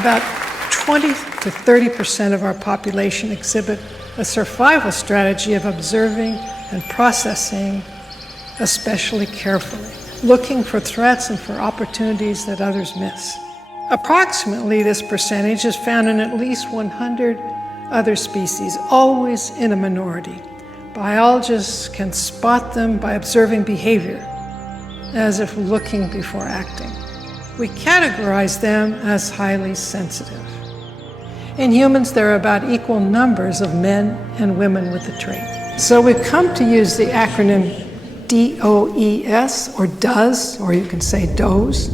About 20 to 30% of our population exhibit a survival strategy of observing and processing especially carefully, looking for threats and for opportunities that others miss. Approximately this percentage is found in at least 100 other species, always in a minority. Biologists can spot them by observing behavior, as if looking before acting. We categorize them as highly sensitive. In humans, there are about equal numbers of men and women with the trait. So we've come to use the acronym DOES, or DOES, or you can say DOES,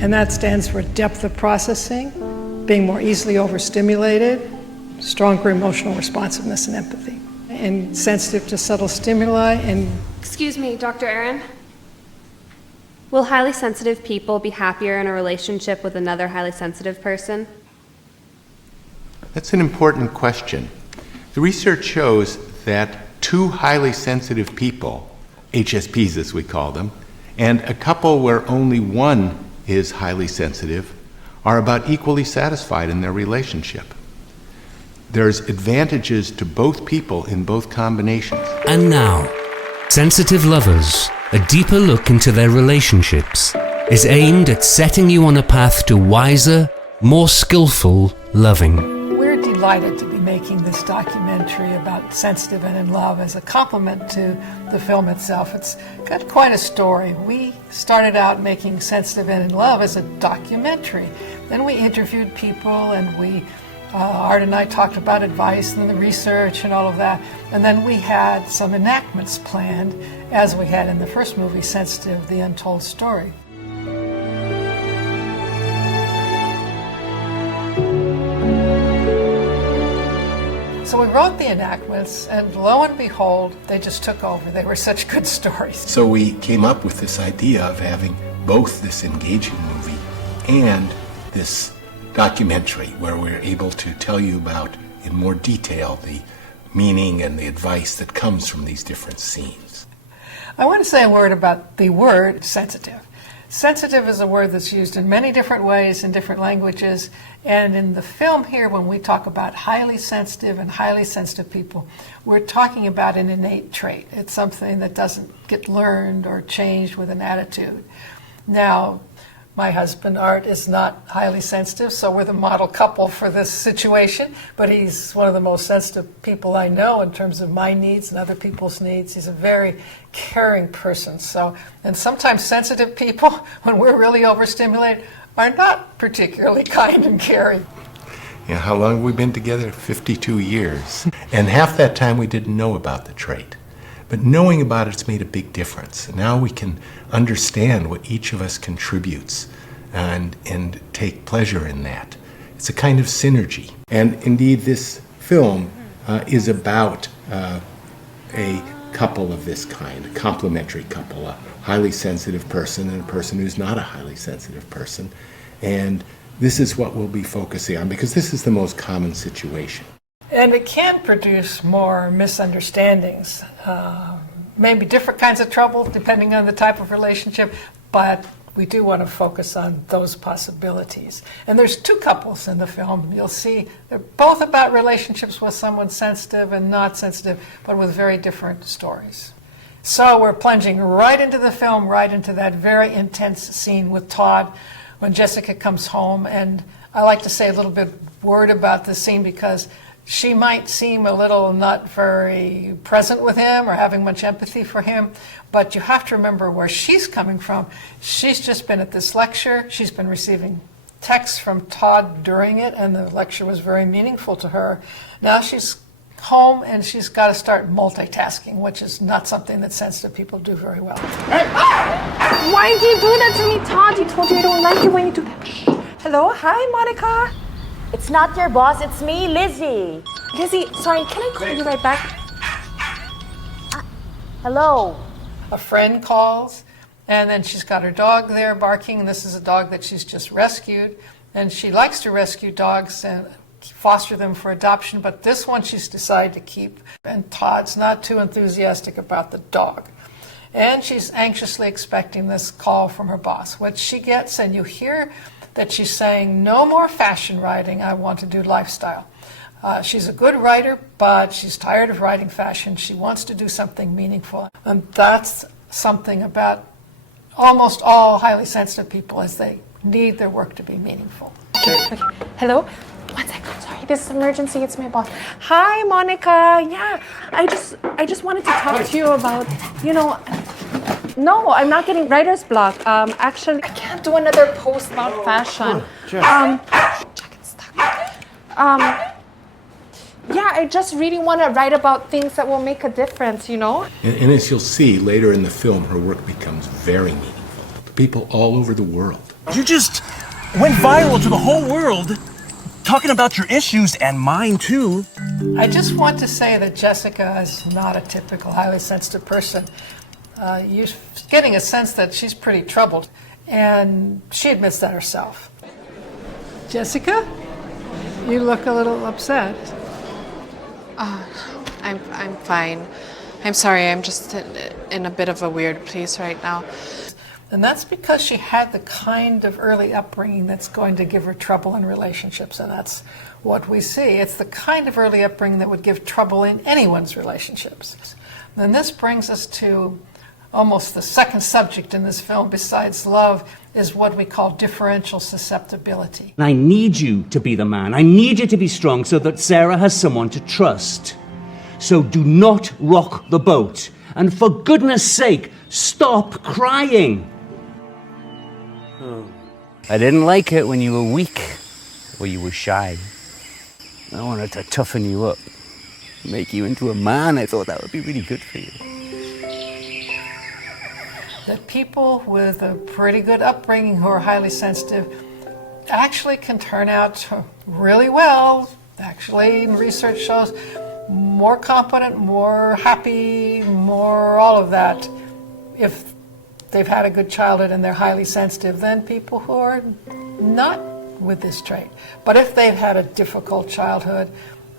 and that stands for depth of processing, being more easily overstimulated, stronger emotional responsiveness and empathy, and sensitive to subtle stimuli. And excuse me, Dr. Aron. Will highly sensitive people be happier in a relationship with another highly sensitive person? That's an important question. The research shows that two highly sensitive people, HSPs as we call them, and a couple where only one is highly sensitive are about equally satisfied in their relationship. There's advantages to both people in both combinations. And now, Sensitive Lovers, a deeper look into their relationships, is aimed at setting you on a path to wiser, more skillful loving. We're delighted to be making this documentary about sensitive and in love as a complement to the film itself. It's got quite a story. We started out making Sensitive and in Love as a documentary. Then we interviewed people, and Art and I talked about advice and the research and all of that. And then we had some enactments planned, as we had in the first movie, Sensitive, The Untold Story. So we wrote the enactments, and lo and behold, they just took over. They were such good stories. So we came up with this idea of having both this engaging movie and this documentary where we're able to tell you about, in more detail, the meaning and the advice that comes from these different scenes. I want to say a word about the word sensitive. Sensitive is a word that's used in many different ways in different languages, and in the film here, when we talk about highly sensitive and highly sensitive people, we're talking about an innate trait. It's something that doesn't get learned or changed with an attitude. Now, my husband, Art, is not highly sensitive, so we're the model couple for this situation, but he's one of the most sensitive people I know in terms of my needs and other people's needs. He's a very caring person. And sometimes sensitive people, when we're really overstimulated, are not particularly kind and caring. You know, how long have we been together? 52 years. And half that time we didn't know about the trait. But knowing about it's made a big difference. Now we can understand what each of us contributes and take pleasure in that. It's a kind of synergy. And indeed, this film is about a couple of this kind, a complementary couple, a highly sensitive person and a person who's not a highly sensitive person. And this is what we'll be focusing on, because this is the most common situation. And it can produce more misunderstandings, maybe different kinds of trouble depending on the type of relationship, but we do want to focus on those possibilities. And there's two couples in the film. You'll see they're both about relationships with someone sensitive and not sensitive, but with very different stories. So we're plunging right into the film, right into that very intense scene with Todd when Jessica comes home. And I like to say a little bit word about the scene because she might seem a little not very present with him or having much empathy for him, but you have to remember where she's coming from. She's just been at this lecture. She's been receiving texts from Todd during it, and the lecture was very meaningful to her. Now she's home, and she's got to start multitasking, which is not something that sensitive people do very well. Why did you do that to me, Todd? You told you I don't like it when you do that. Shh. Hello? Hi, Monica. It's not your boss, it's me, Lizzie. Lizzie, sorry, can I call you right back? Hello. A friend calls, and then she's got her dog there barking. This is a dog that she's just rescued, and she likes to rescue dogs and foster them for adoption, but this one she's decided to keep, and Todd's not too enthusiastic about the dog. And she's anxiously expecting this call from her boss, which she gets, and you hear that she's saying, no more fashion writing, I want to do lifestyle. She's a good writer, but she's tired of writing fashion. She wants to do something meaningful. And that's something about almost all highly sensitive people, is they need their work to be meaningful. Okay. Hello? 1 second, sorry. This is emergency. It's my boss. Hi, Monica. Yeah, I just wanted to talk to you about, no, I'm not getting writer's block. Actually, I can't do another post about fashion. Sure. Check it stuck. Yeah, I just really want to write about things that will make a difference, And as you'll see later in the film, her work becomes very meaningful to people all over the world. You just went viral to the whole world talking about your issues and mine too. I just want to say that Jessica is not a typical highly sensitive person. You're getting a sense that she's pretty troubled, and she admits that herself. Jessica, you look a little upset. I'm fine. I'm sorry, I'm just in a bit of a weird place right now. And that's because she had the kind of early upbringing that's going to give her trouble in relationships, and that's what we see. It's the kind of early upbringing that would give trouble in anyone's relationships. And this brings us to almost the second subject in this film, besides love, is what we call differential susceptibility. I need you to be the man. I need you to be strong so that Sarah has someone to trust. So do not rock the boat. And for goodness sake, stop crying. I didn't like it when you were weak or you were shy. I wanted to toughen you up, make you into a man. I thought that would be really good for you. That people with a pretty good upbringing who are highly sensitive actually can turn out really well. Actually, research shows more competent, more happy, more all of that if they've had a good childhood and they're highly sensitive than people who are not with this trait. But if they've had a difficult childhood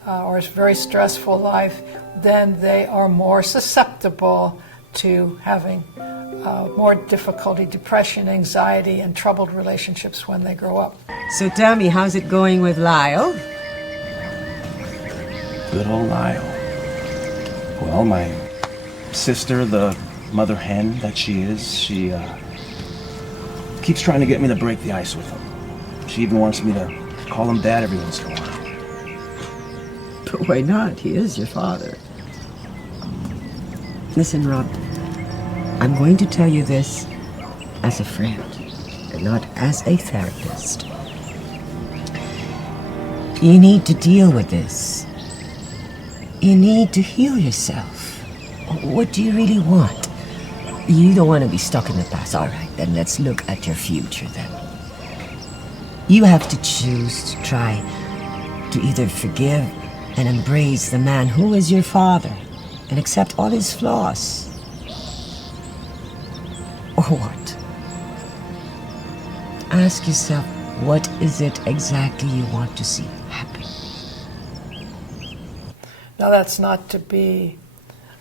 or a very stressful life, then they are more susceptible to having more difficulty, depression, anxiety, and troubled relationships when they grow up. So tell me, how's it going with Lyle? Good old Lyle. Well, my sister, the mother hen that she is, she keeps trying to get me to break the ice with him. She even wants me to call him Dad every once in a while. But why not? He is your father. Listen, Rob, I'm going to tell you this as a friend and not as a therapist. You need to deal with this. You need to heal yourself. What do you really want? You don't want to be stuck in the past. All right, then let's look at your future then. You have to choose to try to either forgive and embrace the man who is your father and accept all his flaws. Or what? Ask yourself, what is it exactly you want to see happen? Now, that's not to be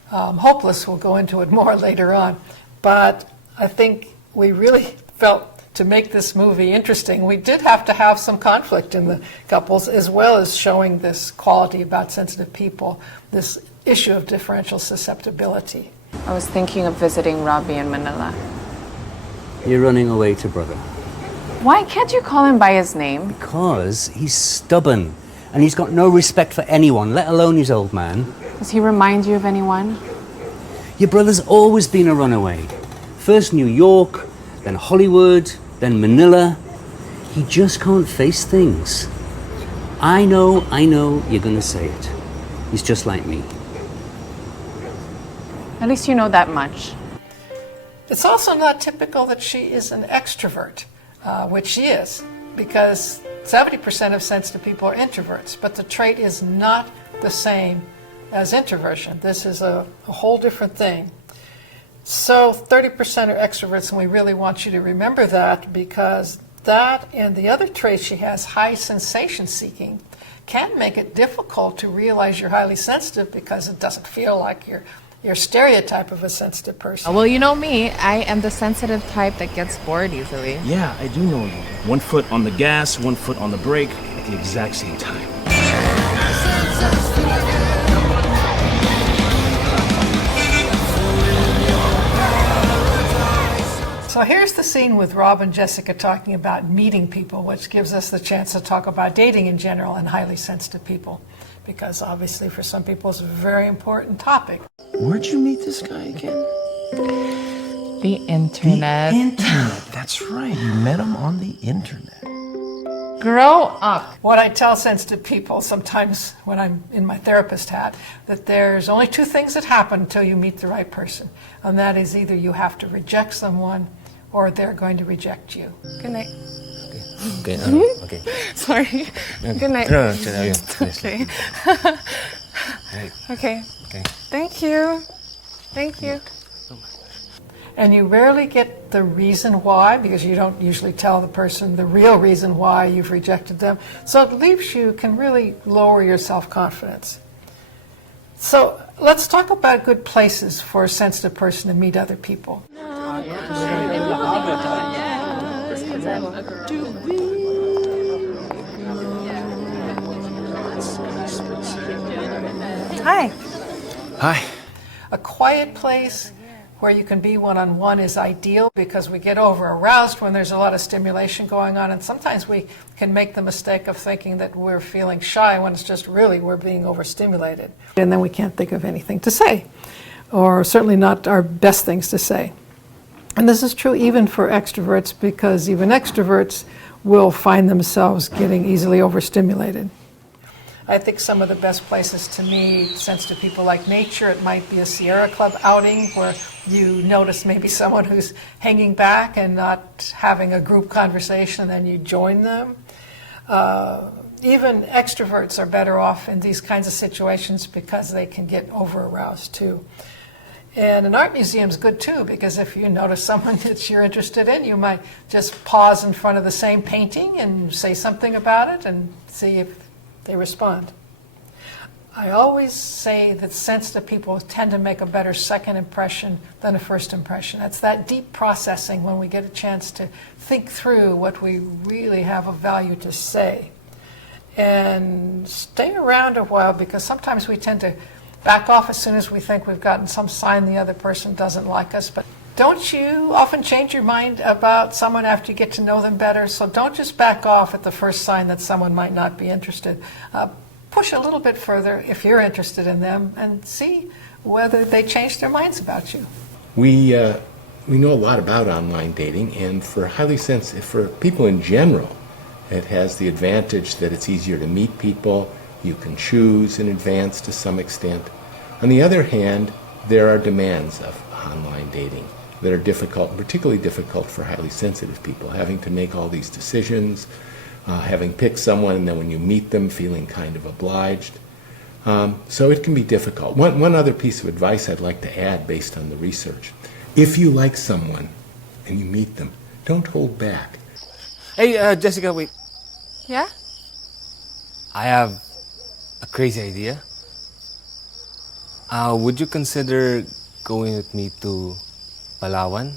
hopeless. We'll go into it more later on. But I think we really felt to make this movie interesting, we did have to have some conflict in the couples, as well as showing this quality about sensitive people, this issue of differential susceptibility. I was thinking of visiting Robbie in Manila. You're running away to brother. Why can't you call him by his name? Because he's stubborn and he's got no respect for anyone, let alone his old man. Does he remind you of anyone? Your brother's always been a runaway. First New York, then Hollywood, then Manila. He just can't face things. I know you're gonna say it. He's just like me. At least you know that much. It's also not typical that she is an extrovert, which she is, because 70% of sensitive people are introverts, but the trait is not the same as introversion. This is a whole different thing. So 30% are extroverts, and we really want you to remember that, because that and the other traits she has, high sensation seeking, can make it difficult to realize you're highly sensitive because it doesn't feel like you're your stereotype of a sensitive person. Well, you know me. I am the sensitive type that gets bored easily. Yeah, I do know you. 1 foot on the gas, 1 foot on the brake at the exact same time. So here's the scene with Rob and Jessica talking about meeting people, which gives us the chance to talk about dating in general and highly sensitive people, because obviously for some people it's a very important topic. Where'd you meet this guy again? The internet. The internet, that's right. You met him on the internet. Grow up. What I tell sensitive people sometimes when I'm in my therapist hat, that there's only 2 things that happen until you meet the right person. And that is either you have to reject someone or they're going to reject you. Good night. Okay, okay. Sorry. Good night. No, Okay. Okay. Okay. Thank you. Thank you. And you rarely get the reason why, because you don't usually tell the person the real reason why you've rejected them. So it leaves you, can really lower your self-confidence. So let's talk about good places for a sensitive person to meet other people. Hi. Hi. A quiet place where you can be one-on-one is ideal, because we get over-aroused when there's a lot of stimulation going on, and sometimes we can make the mistake of thinking that we're feeling shy when it's just really we're being overstimulated. And then we can't think of anything to say, or certainly not our best things to say. And this is true even for extroverts, because even extroverts will find themselves getting easily overstimulated. I think some of the best places to meet sensitive people like nature. It might be a Sierra Club outing where you notice maybe someone who's hanging back and not having a group conversation, and then you join them. Even extroverts are better off in these kinds of situations because they can get over-aroused too. And an art museum is good too, because if you notice someone that you're interested in, you might just pause in front of the same painting and say something about it and see if they respond. I always say that sensitive people tend to make a better second impression than a first impression. That's that deep processing when we get a chance to think through what we really have of value to say. And stay around a while, because sometimes we tend to back off as soon as we think we've gotten some sign the other person doesn't like us. But don't you often change your mind about someone after you get to know them better? So don't just back off at the first sign that someone might not be interested. Push a little bit further if you're interested in them and see whether they change their minds about you. We know a lot about online dating, and for highly sensitive, for people in general, it has the advantage that it's easier to meet people. You can choose in advance to some extent. On the other hand, there are demands of online dating that are difficult, particularly difficult for highly sensitive people, having to make all these decisions, having picked someone, and then when you meet them, feeling kind of obliged. So it can be difficult. One other piece of advice I'd like to add based on the research. If you like someone and you meet them, don't hold back. Hey, Jessica, wait. Yeah? I have a crazy idea. Would you consider going with me to Palawan?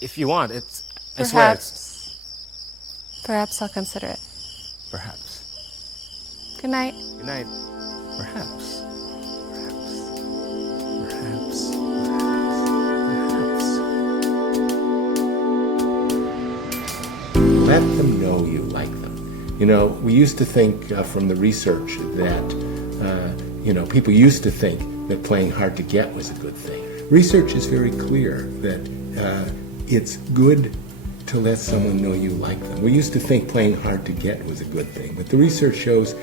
If you want, I swear it's... Perhaps I'll consider it. Perhaps. Good night. Good night. Perhaps. Let them know you like them. You know, we used to think from the research that, people used to think that playing hard to get was a good thing. Research is very clear that it's good to let someone know you like them. We used to think playing hard to get was a good thing, but the research shows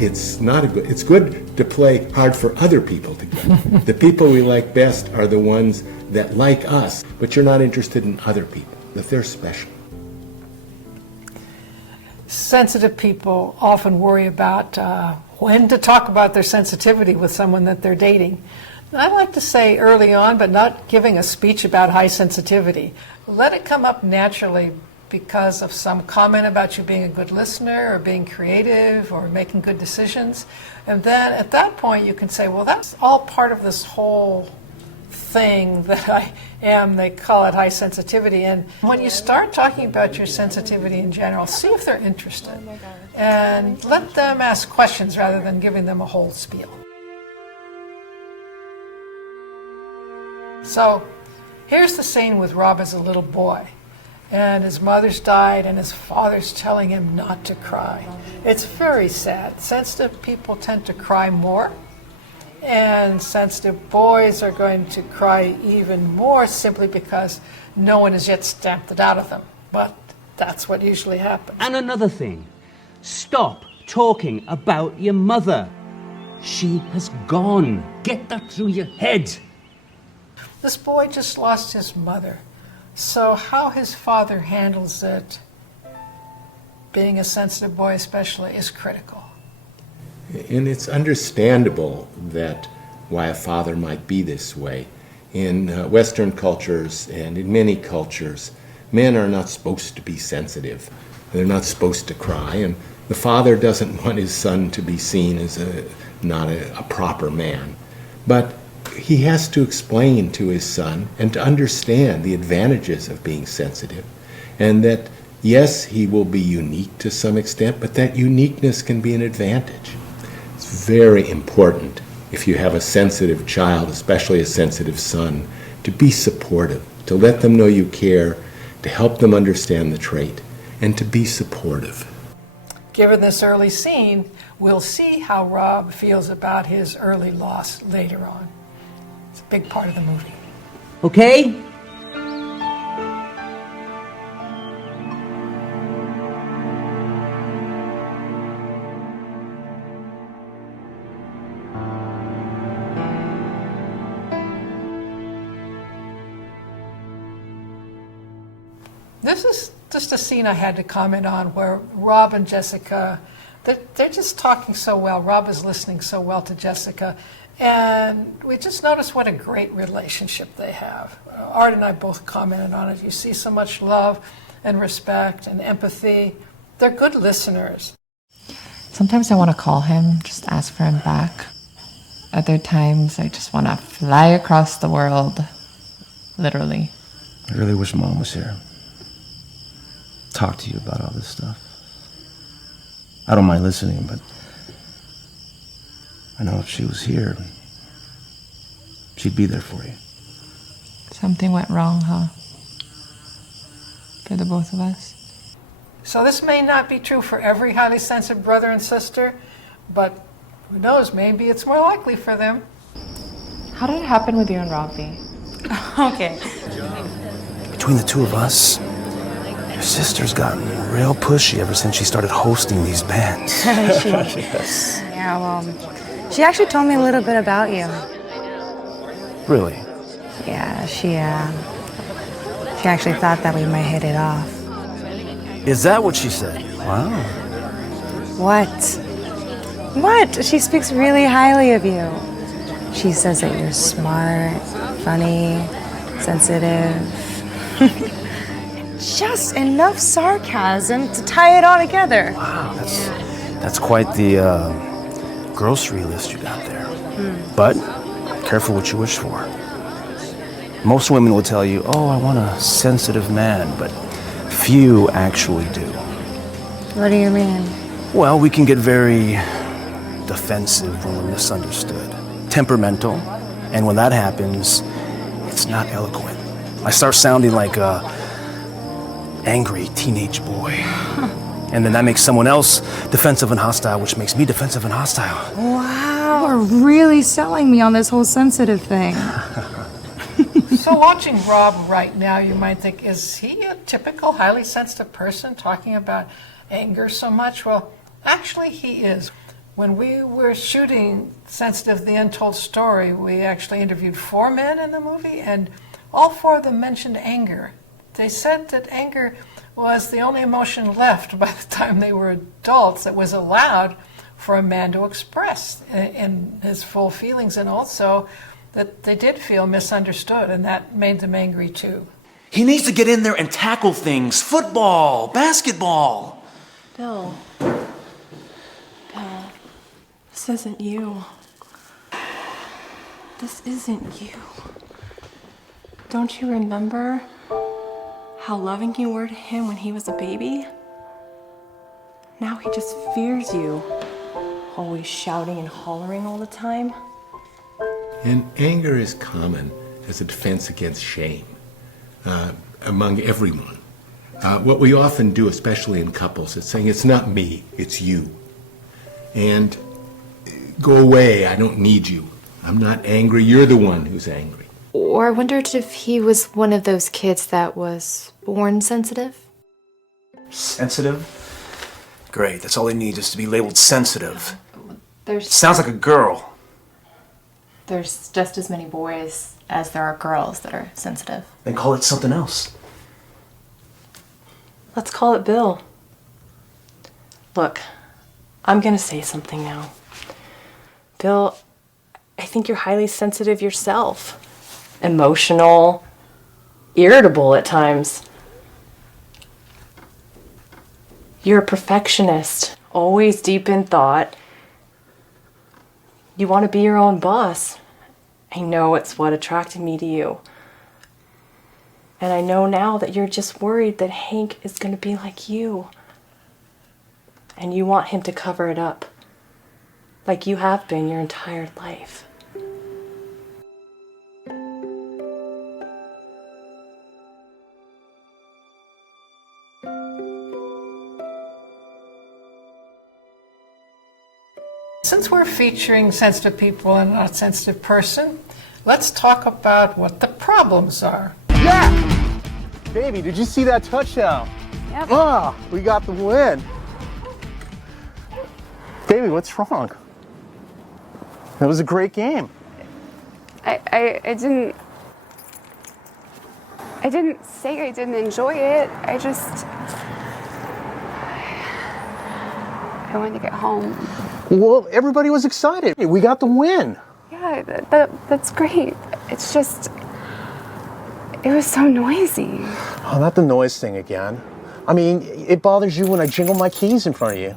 it's not a good. It's good to play hard for other people to get. The people we like best are the ones that like us, but you're not interested in other people, that they're special. Sensitive people often worry about when to talk about their sensitivity with someone that they're dating. I like to say early on, but not giving a speech about high sensitivity. Let it come up naturally because of some comment about you being a good listener or being creative or making good decisions. And then at that point you can say, well, that's all part of this whole thing that I am. They call it high sensitivity. And when you start talking about your sensitivity in general, see if they're interested. And let them ask questions rather than giving them a whole spiel. So here's the scene with Rob as a little boy. And his mother's died, and his father's telling him not to cry. It's very sad. Sensitive people tend to cry more, and sensitive boys are going to cry even more simply because no one has yet stamped it out of them. But that's what usually happens. And another thing, stop talking about your mother. She has gone. Get that through your head. This boy just lost his mother. So how his father handles it, being a sensitive boy especially, is critical. And it's understandable that why a father might be this way. In Western cultures and in many cultures, men are not supposed to be sensitive. They're not supposed to cry, and the father doesn't want his son to be seen as not a proper man. But he has to explain to his son and to understand the advantages of being sensitive, and that yes, he will be unique to some extent, but that uniqueness can be an advantage. It's very important, if you have a sensitive child, especially a sensitive son, to be supportive, to let them know you care, to help them understand the trait, and to be supportive. Given this early scene, we'll see how Rob feels about his early loss later on. It's a big part of the movie. Okay? This is just a scene I had to comment on where Rob and Jessica, they're just talking so well. Rob is listening so well to Jessica. And we just noticed what a great relationship they have. Art and I both commented on it. You see so much love and respect and empathy. They're good listeners. Sometimes I want to call him, just ask for him back. Other times I just want to fly across the world, literally. I really wish Mom was here. Talk to you about all this stuff. I don't mind listening, but I know if she was here, she'd be there for you. Something went wrong, huh? For the both of us. So this may not be true for every highly sensitive brother and sister, but who knows, maybe it's more likely for them. How did it happen with you and Robbie? Okay. Between the two of us, your sister's gotten real pushy ever since she started hosting these bands. Yes. Yeah, well, she actually told me a little bit about you. Really? Yeah, she actually thought that we might hit it off. Is that what she said? Wow. What? She speaks really highly of you. She says that you're smart, funny, sensitive. Just enough sarcasm to tie it all together. Wow, that's quite the grocery list you got there. But careful what you wish for. Most women will tell you, oh, I want a sensitive man, but few actually do. What do you mean? Well, we can get very defensive when we're misunderstood, temperamental, and when that happens, it's not eloquent. I start sounding like a angry teenage boy. And then that makes someone else defensive and hostile, which makes me defensive and hostile. Wow, you are really selling me on this whole sensitive thing. So watching Rob right now, you might think, is he a typical highly sensitive person talking about anger so much? Well, actually he is. When we were shooting Sensitive, the Untold Story, we actually interviewed 4 men in the movie, and all 4 of them mentioned anger. They said that anger was the only emotion left by the time they were adults that was allowed for a man to express in his full feelings, and also that they did feel misunderstood, and that made them angry too. He needs to get in there and tackle things. Football, basketball. Bill. Bill. This isn't you. This isn't you. Don't you remember how loving you were to him when he was a baby? Now he just fears you. Always shouting and hollering all the time. And anger is common as a defense against shame among everyone. What we often do, especially in couples, is saying, it's not me, it's you. And go away, I don't need you. I'm not angry, you're the one who's angry. Or I wondered if he was one of those kids that was born sensitive. Sensitive? Great, that's all he needs is to be labeled sensitive. There's Sounds like a girl. There's just as many boys as there are girls that are sensitive. Then call it something else. Let's call it Bill. Look, I'm gonna say something now. Bill, I think you're highly sensitive yourself. Emotional, irritable at times. You're a perfectionist, always deep in thought. You want to be your own boss. I know it's what attracted me to you. And I know now that you're just worried that Hank is going to be like you. And you want him to cover it up, like you have been your entire life. Since we're featuring sensitive people and not sensitive person, let's talk about what the problems are. Yeah! Baby, did you see that touchdown? Yep. Ah, we got the win. Baby, what's wrong? That was a great game. I didn't say I didn't enjoy it. I wanted to get home. Well, everybody was excited. We got the win. Yeah, that's great. It's just, it was so noisy. Oh, not the noise thing again. I mean, it bothers you when I jingle my keys in front of you.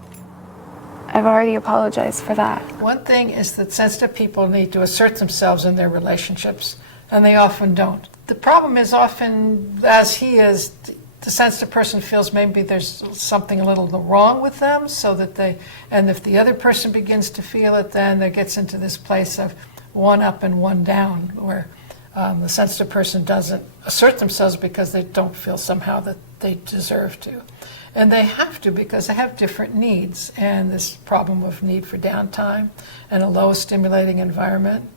I've already apologized for that. One thing is that sensitive people need to assert themselves in their relationships, and they often don't. The problem is often, as he is, the sensitive person feels maybe there's something a little wrong with them, so that and if the other person begins to feel it, then there gets into this place of one up and one down, where the sensitive person doesn't assert themselves because they don't feel somehow that they deserve to. And they have to, because they have different needs, and this problem of need for downtime and a low stimulating environment.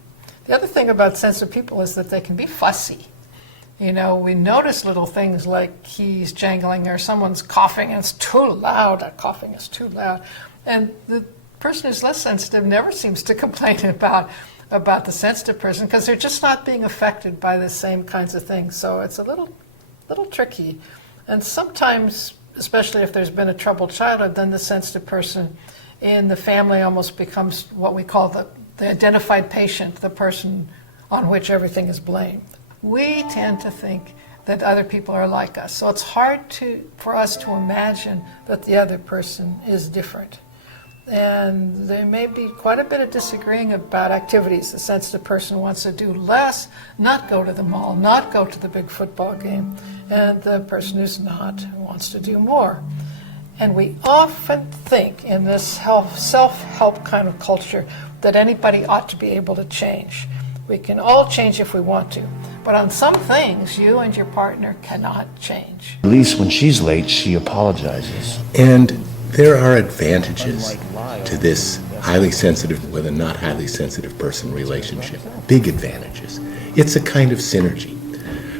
The other thing about sensitive people is that they can be fussy. You know, we notice little things like keys jangling or someone's coughing and it's too loud, that coughing is too loud. And the person who's less sensitive never seems to complain about the sensitive person because they're just not being affected by the same kinds of things. So it's a little tricky. And sometimes, especially if there's been a troubled childhood, then the sensitive person in the family almost becomes what we call the identified patient, the person on which everything is blamed. We tend to think that other people are like us, so it's hard for us to imagine that the other person is different. And there may be quite a bit of disagreeing about activities. The sensitive person wants to do less, not go to the mall, not go to the big football game, and the person who's not wants to do more. And we often think in this self-help kind of culture that anybody ought to be able to change. We can all change if we want to, but on some things, you and your partner cannot change. At least when she's late, she apologizes. And there are advantages to this highly sensitive with a not highly sensitive person relationship. Big advantages. It's a kind of synergy.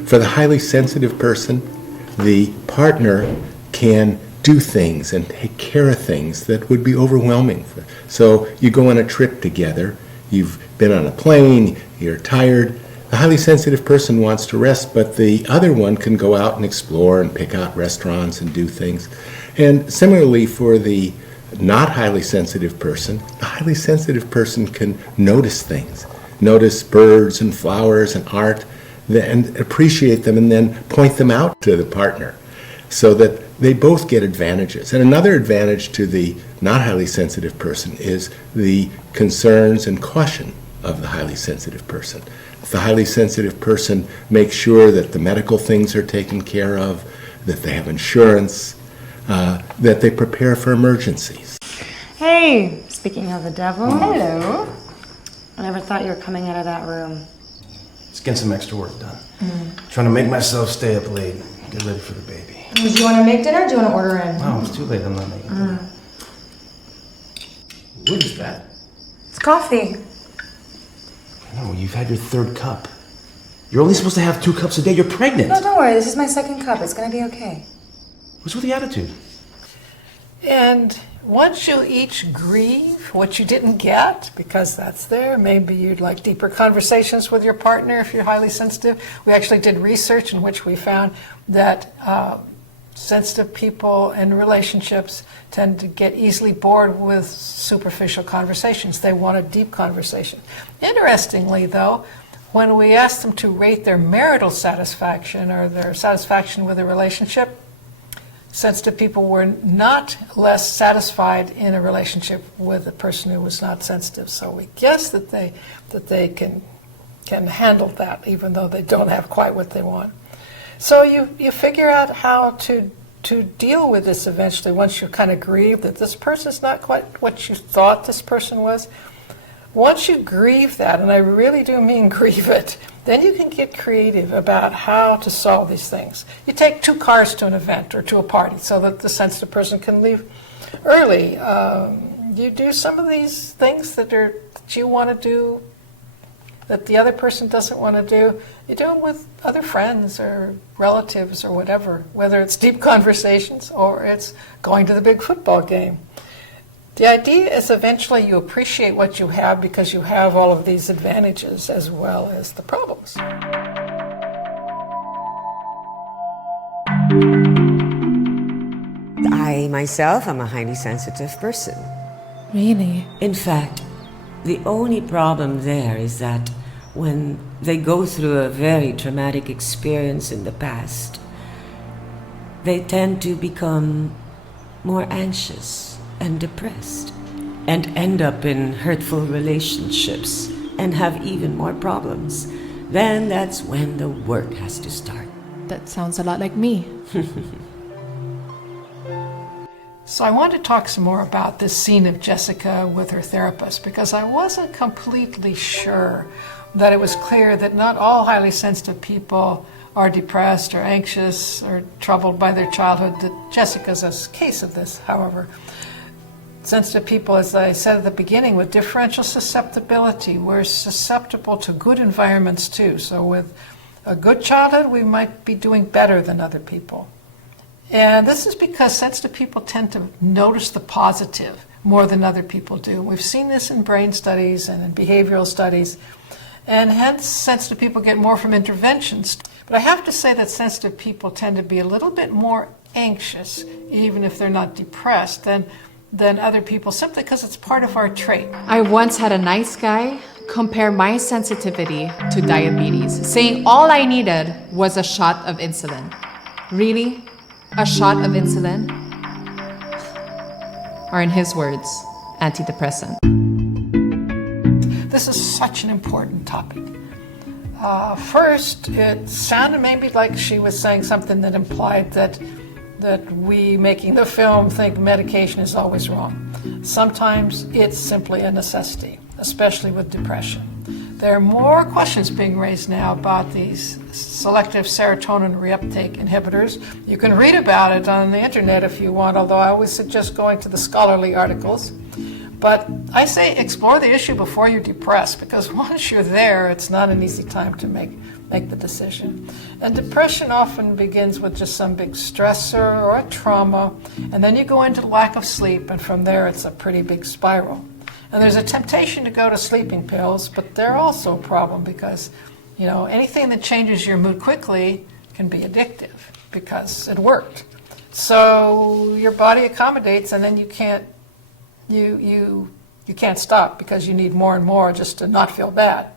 For the highly sensitive person, the partner can do things and take care of things that would be overwhelming. So you go on a trip together, you've been on a plane, you're tired. The highly sensitive person wants to rest, but the other one can go out and explore and pick out restaurants and do things. And similarly for the not highly sensitive person, the highly sensitive person can notice things, notice birds and flowers and art and appreciate them and then point them out to the partner so that they both get advantages. And another advantage to the not highly sensitive person is the concerns and caution of the highly sensitive person. If the highly sensitive person makes sure that the medical things are taken care of, that they have insurance, that they prepare for emergencies. Hey, speaking of the devil. Hello. I never thought you were coming out of that room. Just getting some extra work done. Trying to make myself stay up late, get ready for the baby. Do you want to make dinner or do you want to order in? Oh, it's too late, I'm not making dinner. What is that? It's coffee. No, you've had your third cup. You're only supposed to have 2 cups a day. You're pregnant. No, don't worry. This is my second cup. It's going to be okay. What's with the attitude? And once you each grieve what you didn't get, because that's there, maybe you'd like deeper conversations with your partner if you're highly sensitive. We actually did research in which we found that sensitive people in relationships tend to get easily bored with superficial conversations. They want a deep conversation. Interestingly, though, when we asked them to rate their marital satisfaction or their satisfaction with a relationship, sensitive people were not less satisfied in a relationship with a person who was not sensitive. So we guess that they can handle that, even though they don't have quite what they want. So you figure out how to deal with this eventually once you kind of grieve that this person's not quite what you thought this person was. Once you grieve that, and I really do mean grieve it, then you can get creative about how to solve these things. You take 2 cars to an event or to a party so that the sensitive person can leave early. You do some of these things that you want to do that the other person doesn't want to do. You do them with other friends or relatives or whatever, whether it's deep conversations or it's going to the big football game. The idea is eventually you appreciate what you have because you have all of these advantages as well as the problems. I myself am a highly sensitive person. Really? In fact, the only problem there is that when they go through a very traumatic experience in the past, they tend to become more anxious and depressed and end up in hurtful relationships and have even more problems. Then that's when the work has to start. That sounds a lot like me. So I want to talk some more about this scene of Jessica with her therapist because I wasn't completely sure that it was clear that not all highly sensitive people are depressed or anxious or troubled by their childhood. That Jessica's a case of this, however. Sensitive people, as I said at the beginning, with differential susceptibility, we're susceptible to good environments too. So with a good childhood, we might be doing better than other people. And this is because sensitive people tend to notice the positive more than other people do. We've seen this in brain studies and in behavioral studies, and hence sensitive people get more from interventions. But I have to say that sensitive people tend to be a little bit more anxious, even if they're not depressed, than other people, simply because it's part of our trait. I once had a nice guy compare my sensitivity to diabetes, saying all I needed was a shot of insulin. Really? A shot of insulin? Or in his words, antidepressant. This is such an important topic. First, it sounded maybe like she was saying something that implied that we making the film think medication is always wrong. Sometimes it's simply a necessity, especially with depression. There are more questions being raised now about these selective serotonin reuptake inhibitors. You can read about it on the internet if you want, although I always suggest going to the scholarly articles. But I say explore the issue before you're depressed, because once you're there, it's not an easy time to make the decision. And depression often begins with just some big stressor or a trauma, and then you go into lack of sleep, and from there it's a pretty big spiral. And there's a temptation to go to sleeping pills, but they're also a problem because, anything that changes your mood quickly can be addictive because it worked. So your body accommodates, and then you can't stop because you need more and more just to not feel bad.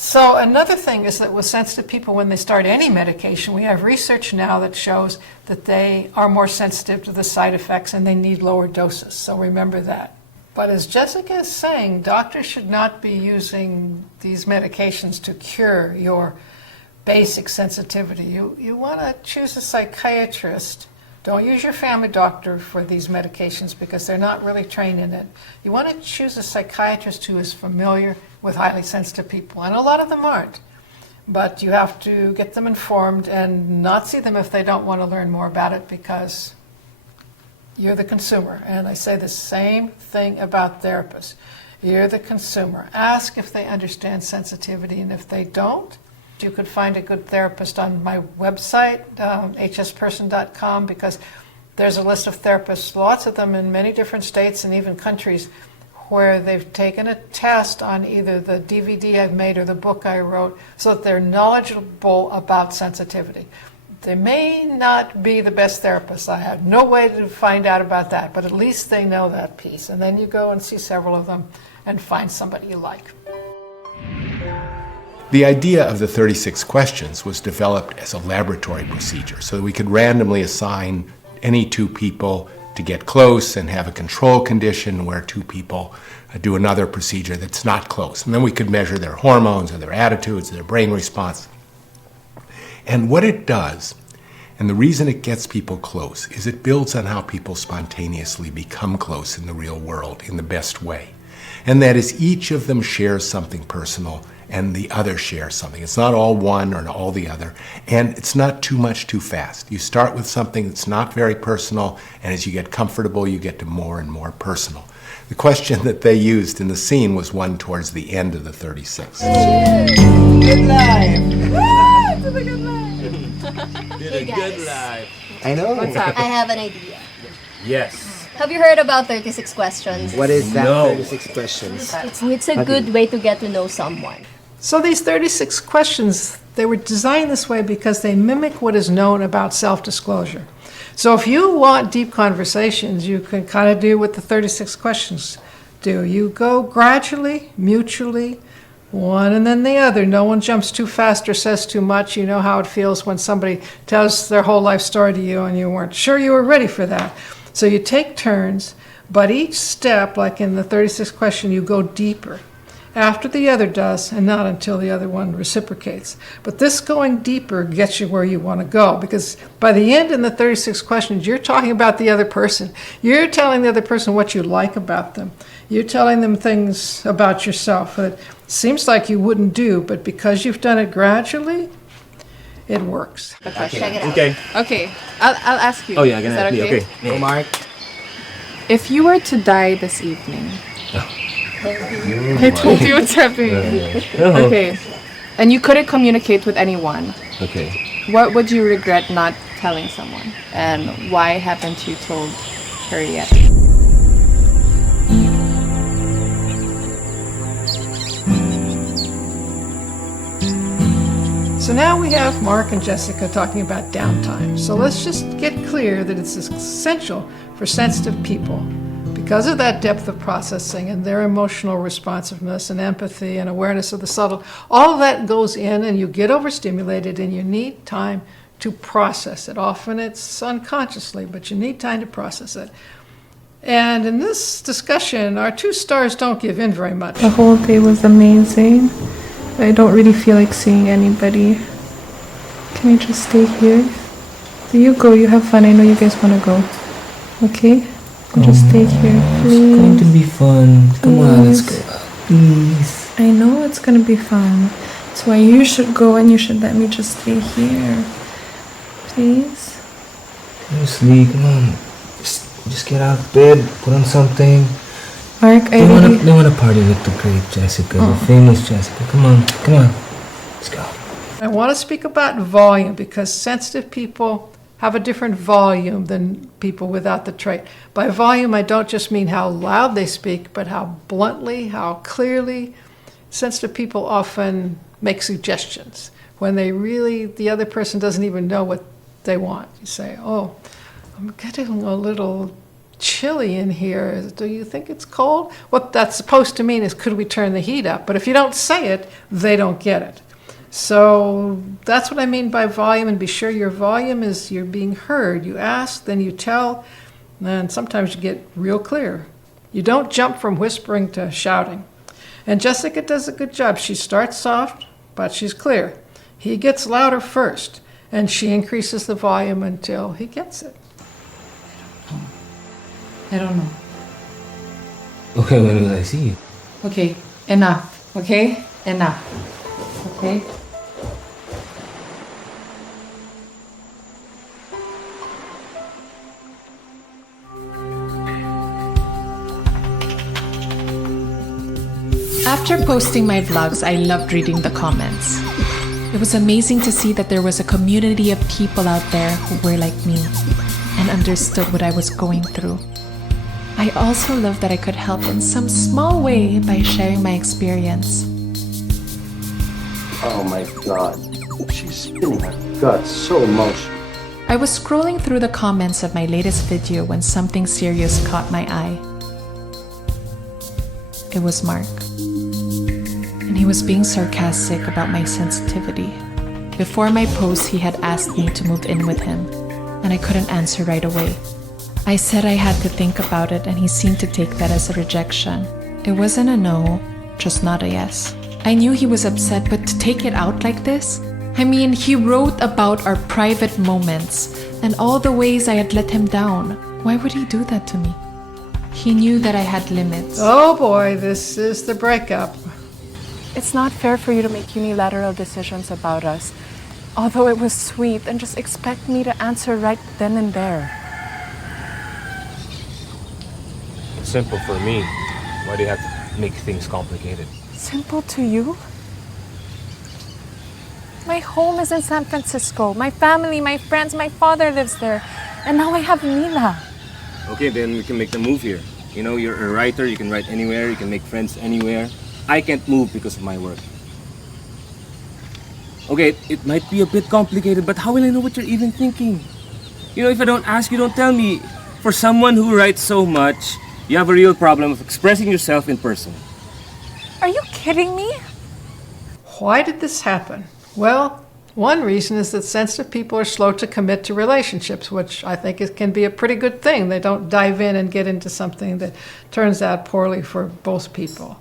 So another thing is that with sensitive people, when they start any medication, we have research now that shows that they are more sensitive to the side effects and they need lower doses. So remember that. But as Jessica is saying, doctors should not be using these medications to cure your basic sensitivity. You want to choose a psychiatrist. Don't use your family doctor for these medications because they're not really trained in it. You want to choose a psychiatrist who is familiar with highly sensitive people, and a lot of them aren't. But you have to get them informed and not see them if they don't want to learn more about it, because you're the consumer. And I say the same thing about therapists. You're the consumer. Ask if they understand sensitivity, and if they don't, you could find a good therapist on my website, hsperson.com, because there's a list of therapists, lots of them in many different states and even countries, where they've taken a test on either the DVD I've made or the book I wrote, so that they're knowledgeable about sensitivity. They may not be the best therapists. I have no way to find out about that, but at least they know that piece. And then you go and see several of them and find somebody you like. The idea of the 36 questions was developed as a laboratory procedure so that we could randomly assign any two people to get close and have a control condition where two people do another procedure that's not close. And then we could measure their hormones or their attitudes, their brain response. And what it does, and the reason it gets people close, is it builds on how people spontaneously become close in the real world in the best way. And that is, each of them shares something personal and the other shares something. It's not all one or all the other, and it's not too much too fast. You start with something that's not very personal, and as you get comfortable, you get to more and more personal. The question that they used in the scene was one towards the end of the 36. Good life! It's a good life! Did a good life. I know. What's up? I have an idea. Yes. Have you heard about 36 questions? What is that? No. 36 questions. It's a good way to get to know someone. So these 36 questions, they were designed this way because they mimic what is known about self-disclosure. So if you want deep conversations, you can kind of do what the 36 questions do. You go gradually, mutually, one and then the other. No one jumps too fast or says too much. You know how it feels when somebody tells their whole life story to you and you weren't sure you were ready for that. So you take turns, but each step, like in the 36th question, you go deeper after the other does, and not until the other one reciprocates. But this going deeper gets you where you want to go, because by the end in the 36 questions, you're talking about the other person. You're telling the other person what you like about them. You're telling them things about yourself that seems like you wouldn't do, but because you've done it gradually, it works. Okay. Check it out. Okay. Okay. I'll ask you. Oh yeah, Is gonna that ask me. okay? Okay. Oh, Mark. If you were to die this evening, I told you what's happening. Okay. And you couldn't communicate with anyone. Okay. What would you regret not telling someone? And why haven't you told her yet? So now we have Mark and Jessica talking about downtime. So let's just get clear that it's essential for sensitive people, because of that depth of processing and their emotional responsiveness and empathy and awareness of the subtle. All of that goes in, and you get overstimulated and you need time to process it. Often it's unconsciously, but you need time to process it. And in this discussion, our two stars don't give in very much. The whole day was amazing. I don't really feel like seeing anybody. Can I just stay here? You go, you have fun. I know you guys want to go. Okay? I'll just stay here, please. It's going to be fun. Come on, let's go out. Please. I know it's going to be fun. That's why you should go and you should let me just stay here. Please? Seriously, come on. Just get out of bed, put on something. Mark, They want to party with the great Jessica, the famous Jessica. Come on, let's go. I want to speak about volume, because sensitive people have a different volume than people without the trait. By volume, I don't just mean how loud they speak, but how bluntly, how clearly. Sensitive people often make suggestions when the other person doesn't even know what they want. You say, oh, I'm getting a little chilly in here. Do you think it's cold? What that's supposed to mean is, could we turn the heat up? But if you don't say it, they don't get it. So that's what I mean by volume, and be sure your volume is you're being heard. You ask, then you tell, and sometimes you get real clear. You don't jump from whispering to shouting. And Jessica does a good job. She starts soft, but she's clear. He gets louder first, and she increases the volume until he gets it. I don't know. Okay, when will I see you? Okay, enough. Okay? Enough. Okay? After posting my vlogs, I loved reading the comments. It was amazing to see that there was a community of people out there who were like me and understood what I was going through. I also loved that I could help in some small way by sharing my experience. Oh my god. She's spinning her guts so emotional. I was scrolling through the comments of my latest video when something serious caught my eye. It was Mark. And he was being sarcastic about my sensitivity. Before my post, he had asked me to move in with him, and I couldn't answer right away. I said I had to think about it, and he seemed to take that as a rejection. It wasn't a no, just not a yes. I knew he was upset, but to take it out like this? I mean, he wrote about our private moments and all the ways I had let him down. Why would he do that to me? He knew that I had limits. Oh boy, this is the breakup. It's not fair for you to make unilateral decisions about us. Although it was sweet, and just expect me to answer right then and there. It's simple for me. Why do you have to make things complicated? Simple to you? My home is in San Francisco. My family, my friends, my father lives there. And now I have Mila. Okay, then we can make the move here. You know, you're a writer, you can write anywhere, you can make friends anywhere. I can't move because of my work. Okay, it might be a bit complicated, but how will I know what you're even thinking? You know, if I don't ask, you don't tell me. For someone who writes so much, you have a real problem of expressing yourself in person. Are you kidding me? Why did this happen? Well, one reason is that sensitive people are slow to commit to relationships, which I think can be a pretty good thing. They don't dive in and get into something that turns out poorly for both people.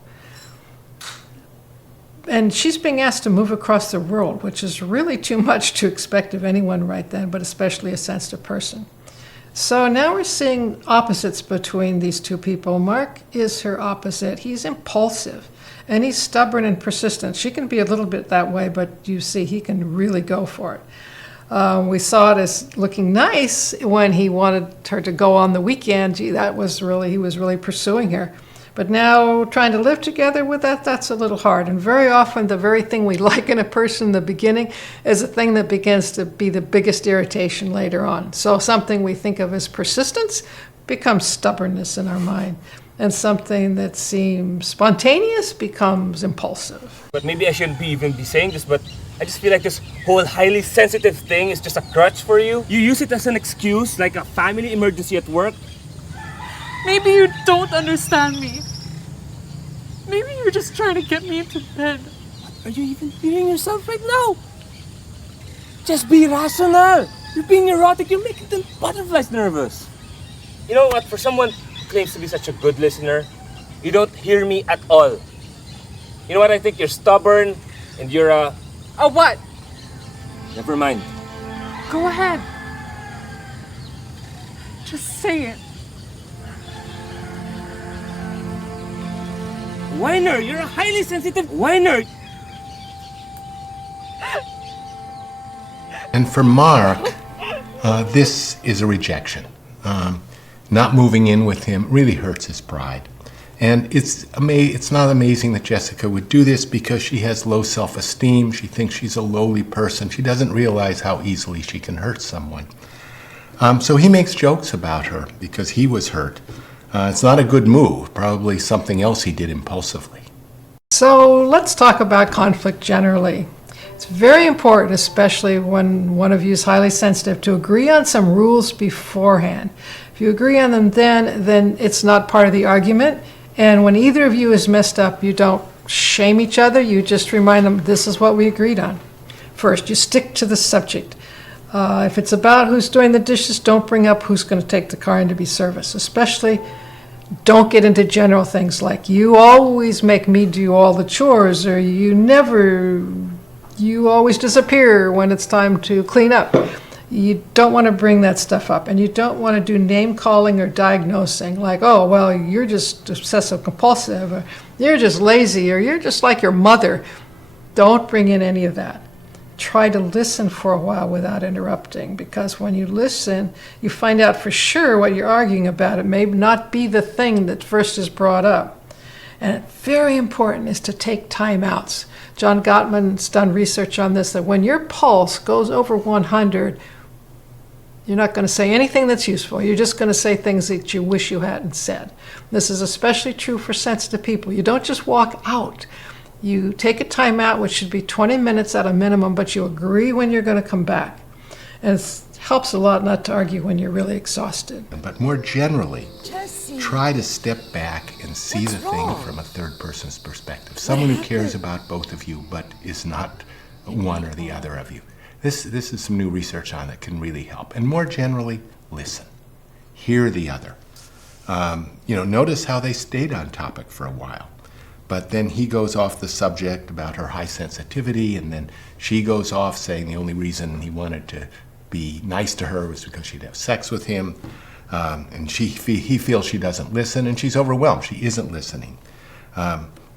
And she's being asked to move across the world, which is really too much to expect of anyone right then, but especially a sensitive person. So now we're seeing opposites between these two people. Mark is her opposite. He's impulsive, and he's stubborn and persistent. She can be a little bit that way, but you see, he can really go for it. We saw it as looking nice when he wanted her to go on the weekend. Gee, he was really pursuing her. But now trying to live together with that's a little hard. And very often the very thing we like in a person in the beginning is the thing that begins to be the biggest irritation later on. So something we think of as persistence becomes stubbornness in our mind. And something that seems spontaneous becomes impulsive. But maybe I shouldn't even be saying this, but I just feel like this whole highly sensitive thing is just a crutch for you. You use it as an excuse, like a family emergency at work. Maybe you don't understand me. Maybe you're just trying to get me into bed. Are you even feeling yourself right now? Just be rational. You're being neurotic. You're making the butterflies nervous. You know what? For someone who claims to be such a good listener, you don't hear me at all. You know what? I think you're stubborn and you're a what? Never mind. Go ahead. Just say it. Whiner! You're a highly sensitive whiner! And for Mark, this is a rejection. Not moving in with him really hurts his pride. And it's not amazing that Jessica would do this because she has low self-esteem. She thinks she's a lowly person. She doesn't realize how easily she can hurt someone. So he makes jokes about her because he was hurt. It's not a good move, probably something else he did impulsively. So let's talk about conflict generally. It's very important, especially when one of you is highly sensitive, to agree on some rules beforehand. If you agree on them then it's not part of the argument. And when either of you is messed up, you don't shame each other. You just remind them, this is what we agreed on. First, you stick to the subject. If it's about who's doing the dishes, don't bring up who's going to take the car in to be serviced. Especially, don't get into general things like, you always make me do all the chores, or you always disappear when it's time to clean up. You don't want to bring that stuff up, and you don't want to do name calling or diagnosing, like, oh, well, you're just obsessive compulsive, or you're just lazy, or you're just like your mother. Don't bring in any of that. Try to listen for a while without interrupting, because when you listen, you find out for sure what you're arguing about. It may not be the thing that first is brought up. And very important is to take time outs. John Gottman's done research on this, that when your pulse goes over 100, you're not going to say anything that's useful. You're just going to say things that you wish you hadn't said. This is especially true for sensitive people. You don't just walk out. You take a time out, which should be 20 minutes at a minimum, but you agree when you're going to come back. And it helps a lot not to argue when you're really exhausted. But more generally, try to step back and see the thing from a third person's perspective. Someone who cares about both of you, but is not one or the other of you. This is some new research on that can really help. And more generally, listen. Hear the other. Notice how they stayed on topic for a while. But then he goes off the subject about her high sensitivity, and then she goes off saying the only reason he wanted to be nice to her was because she'd have sex with him. And he feels she doesn't listen, and she's overwhelmed. She isn't listening.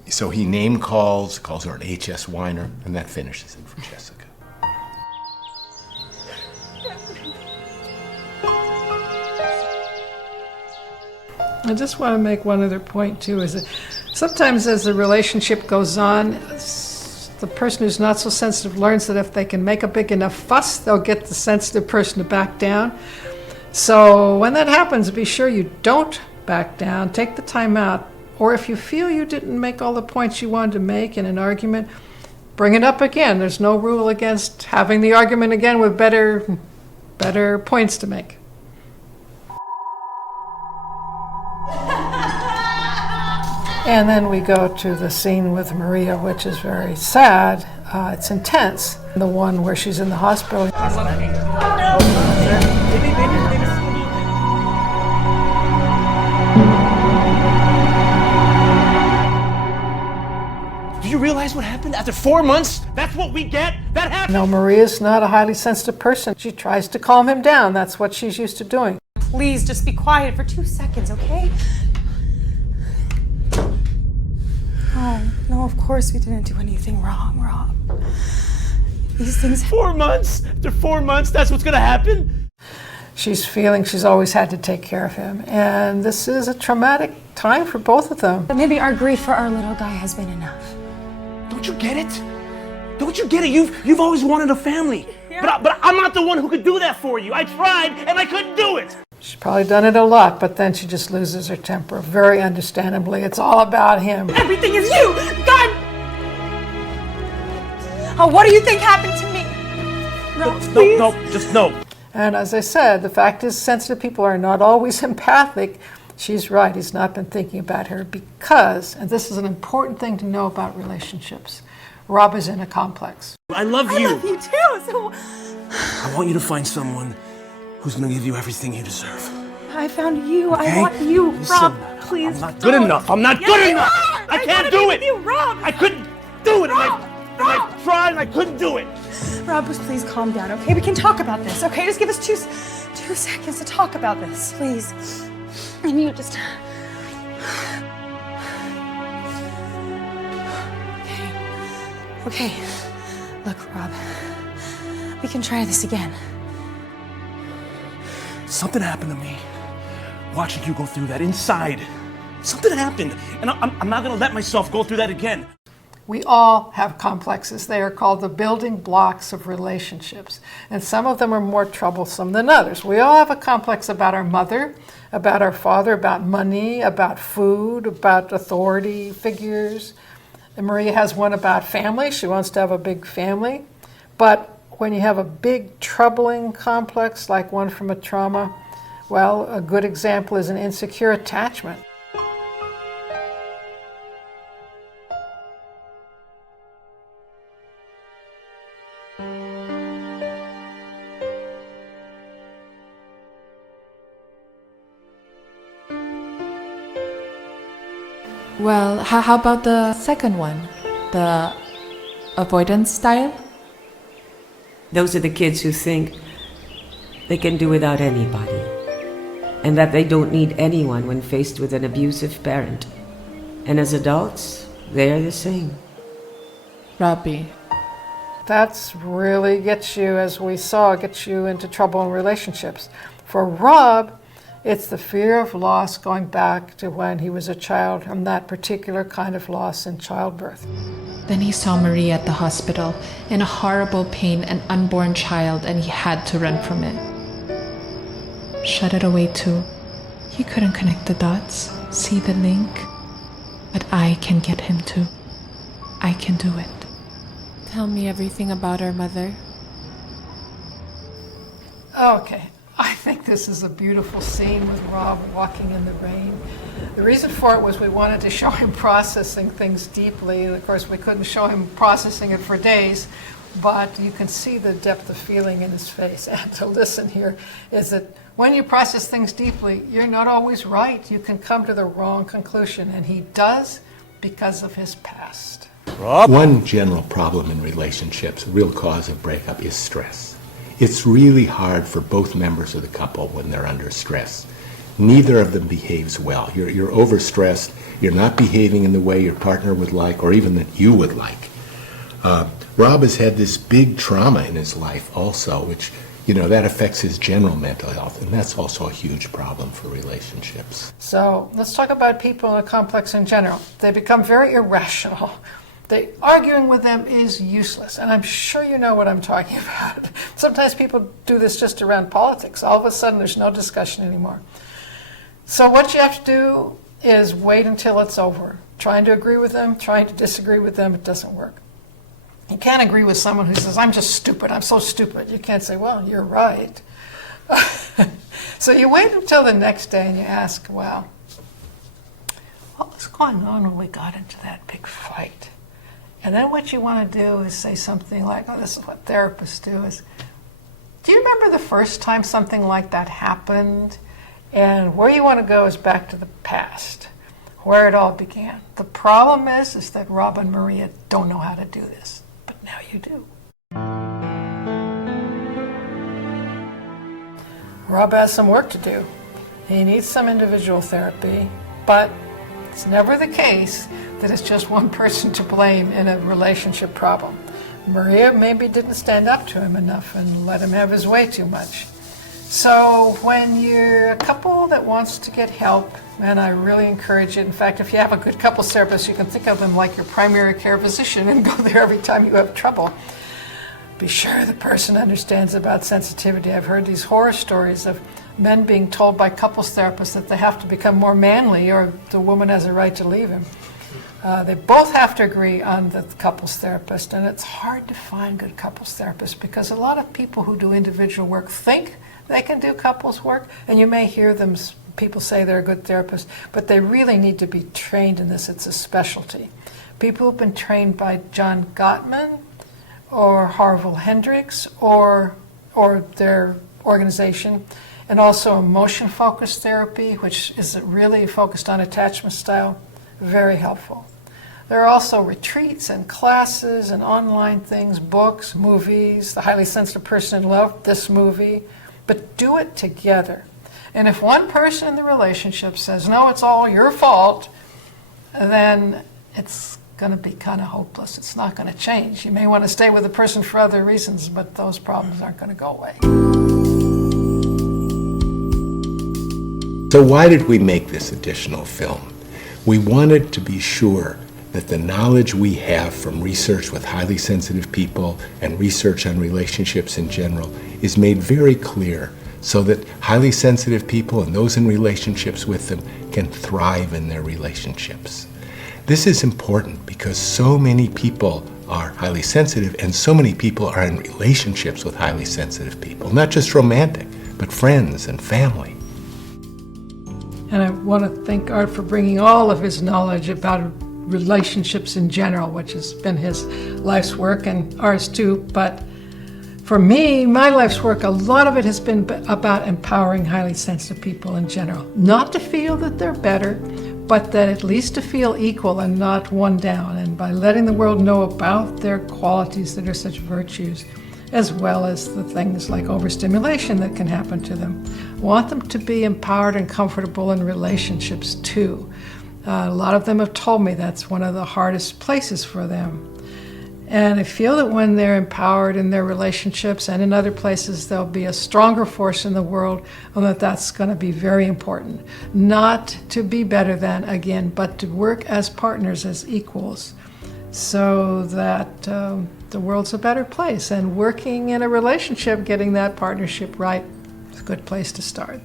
So he name calls her an HS whiner, and that finishes it for Jessica. I just want to make one other point, too, is that sometimes as the relationship goes on, the person who's not so sensitive learns that if they can make a big enough fuss, they'll get the sensitive person to back down. So when that happens, be sure you don't back down. Take the time out. Or if you feel you didn't make all the points you wanted to make in an argument, bring it up again. There's no rule against having the argument again with better points to make. And then we go to the scene with Maria, which is very sad. It's intense. The one where she's in the hospital. Do you realize what happened after 4 months? That's what we get? That happened? No, Maria's not a highly sensitive person. She tries to calm him down. That's what she's used to doing. Please just be quiet for 2 seconds, okay? Oh, no, of course we didn't do anything wrong, Rob. These things... 4 months? After 4 months, that's what's gonna happen? She's feeling she's always had to take care of him. And this is a traumatic time for both of them. But maybe our grief for our little guy has been enough. Don't you get it? Don't you get it? You've always wanted a family. Yeah. But I'm not the one who could do that for you. I tried, and I couldn't do it. She's probably done it a lot, but then she just loses her temper. Very understandably. It's all about him. Everything is you! God! Oh, what do you think happened to me? No, just no. And as I said, the fact is sensitive people are not always empathic. She's right. He's not been thinking about her because, and this is an important thing to know about relationships, Rob is in a complex. I love you. I love you too, so... I want you to find someone who's gonna give you everything you deserve. I found you. Okay? I want you. Listen, Rob, please. I'm not good enough. I'm not good enough. I can't do it. You, Rob. I couldn't do it. I tried and I couldn't do it. Rob, just please calm down, okay? We can talk about this, okay? Just give us two seconds to talk about this, please. And you just... Okay. Look, Rob. We can try this again. Something happened to me. Watching you go through that inside. Something happened. And I'm not going to let myself go through that again. We all have complexes. They are called the building blocks of relationships. And some of them are more troublesome than others. We all have a complex about our mother, about our father, about money, about food, about authority figures. And Maria has one about family. She wants to have a big family. But when you have a big troubling complex, like one from a trauma, Well, a good example is an insecure attachment. Well, how about the second one? The avoidance style? Those are the kids who think they can do without anybody, and that they don't need anyone when faced with an abusive parent. And as adults, they're the same. Robbie. That's really gets you, as we saw, gets you into trouble in relationships. For Rob, it's the fear of loss going back to when he was a child, and that particular kind of loss in childbirth. Then he saw Maria at the hospital in a horrible pain, an unborn child, and he had to run from it. Shut it away too. He couldn't connect the dots, see the link. But I can get him to. I can do it. Tell me everything about our mother. Okay, I think this is a beautiful scene with Rob walking in the rain. The reason for it was we wanted to show him processing things deeply. And of course, we couldn't show him processing it for days, but you can see the depth of feeling in his face. And to listen here is that when you process things deeply, you're not always right. You can come to the wrong conclusion, and he does because of his past. One general problem in relationships, a real cause of breakup, is stress. It's really hard for both members of the couple when they're under stress. Neither of them behaves well. You're overstressed. You're not behaving in the way your partner would like, or even that you would like. Rob has had this big trauma in his life also, which, that affects his general mental health, and that's also a huge problem for relationships. So let's talk about people in a complex in general. They become very irrational. Arguing with them is useless, and I'm sure you know what I'm talking about. Sometimes people do this just around politics. All of a sudden, there's no discussion anymore. So what you have to do is wait until it's over. Trying to agree with them, trying to disagree with them, it doesn't work. You can't agree with someone who says, I'm just stupid, I'm so stupid. You can't say, well, you're right. So you wait until the next day and you ask, well, what was going on when we got into that big fight? And then what you want to do is say something like, this is what therapists do, is, do you remember the first time something like that happened? And where you want to go is back to the past, where it all began. The problem is that Rob and Maria don't know how to do this, but now you do. Rob has some work to do. He needs some individual therapy, but it's never the case that it's just one person to blame in a relationship problem. Maria maybe didn't stand up to him enough and let him have his way too much. So when you're a couple that wants to get help, and I really encourage it. In fact, if you have a good couples therapist, you can think of them like your primary care physician and go there every time you have trouble. Be sure the person understands about sensitivity. I've heard these horror stories of men being told by couples therapists that they have to become more manly or the woman has a right to leave him. They both have to agree on the couples therapist, and it's hard to find good couples therapists because a lot of people who do individual work think they can do couples work, and you may hear them, people say they're a good therapist, but they really need to be trained in this. It's a specialty. People who've been trained by John Gottman or Harville Hendricks or their organization, and also emotion-focused therapy, which is really focused on attachment style, very helpful. There are also retreats and classes and online things, books, movies, The Highly Sensitive Person in Love, this movie, but do it together. And if one person in the relationship says, no, it's all your fault, then it's going to be kind of hopeless. It's not going to change. You may want to stay with the person for other reasons, but those problems aren't going to go away. So why did we make this additional film? We wanted to be sure that the knowledge we have from research with highly sensitive people and research on relationships in general is made very clear so that highly sensitive people and those in relationships with them can thrive in their relationships. This is important because so many people are highly sensitive and so many people are in relationships with highly sensitive people, not just romantic, but friends and family. And I want to thank Art for bringing all of his knowledge about relationships in general, which has been his life's work and ours too. But for me, my life's work, a lot of it has been about empowering highly sensitive people in general. Not to feel that they're better, but that at least to feel equal and not one down. And by letting the world know about their qualities that are such virtues, as well as the things like overstimulation that can happen to them. I want them to be empowered and comfortable in relationships too. A lot of them have told me that's one of the hardest places for them. And I feel that when they're empowered in their relationships and in other places, there'll be a stronger force in the world, and that's going to be very important. Not to be better than, again, but to work as partners, as equals, so that the world's a better place. And working in a relationship, getting that partnership right, is a good place to start.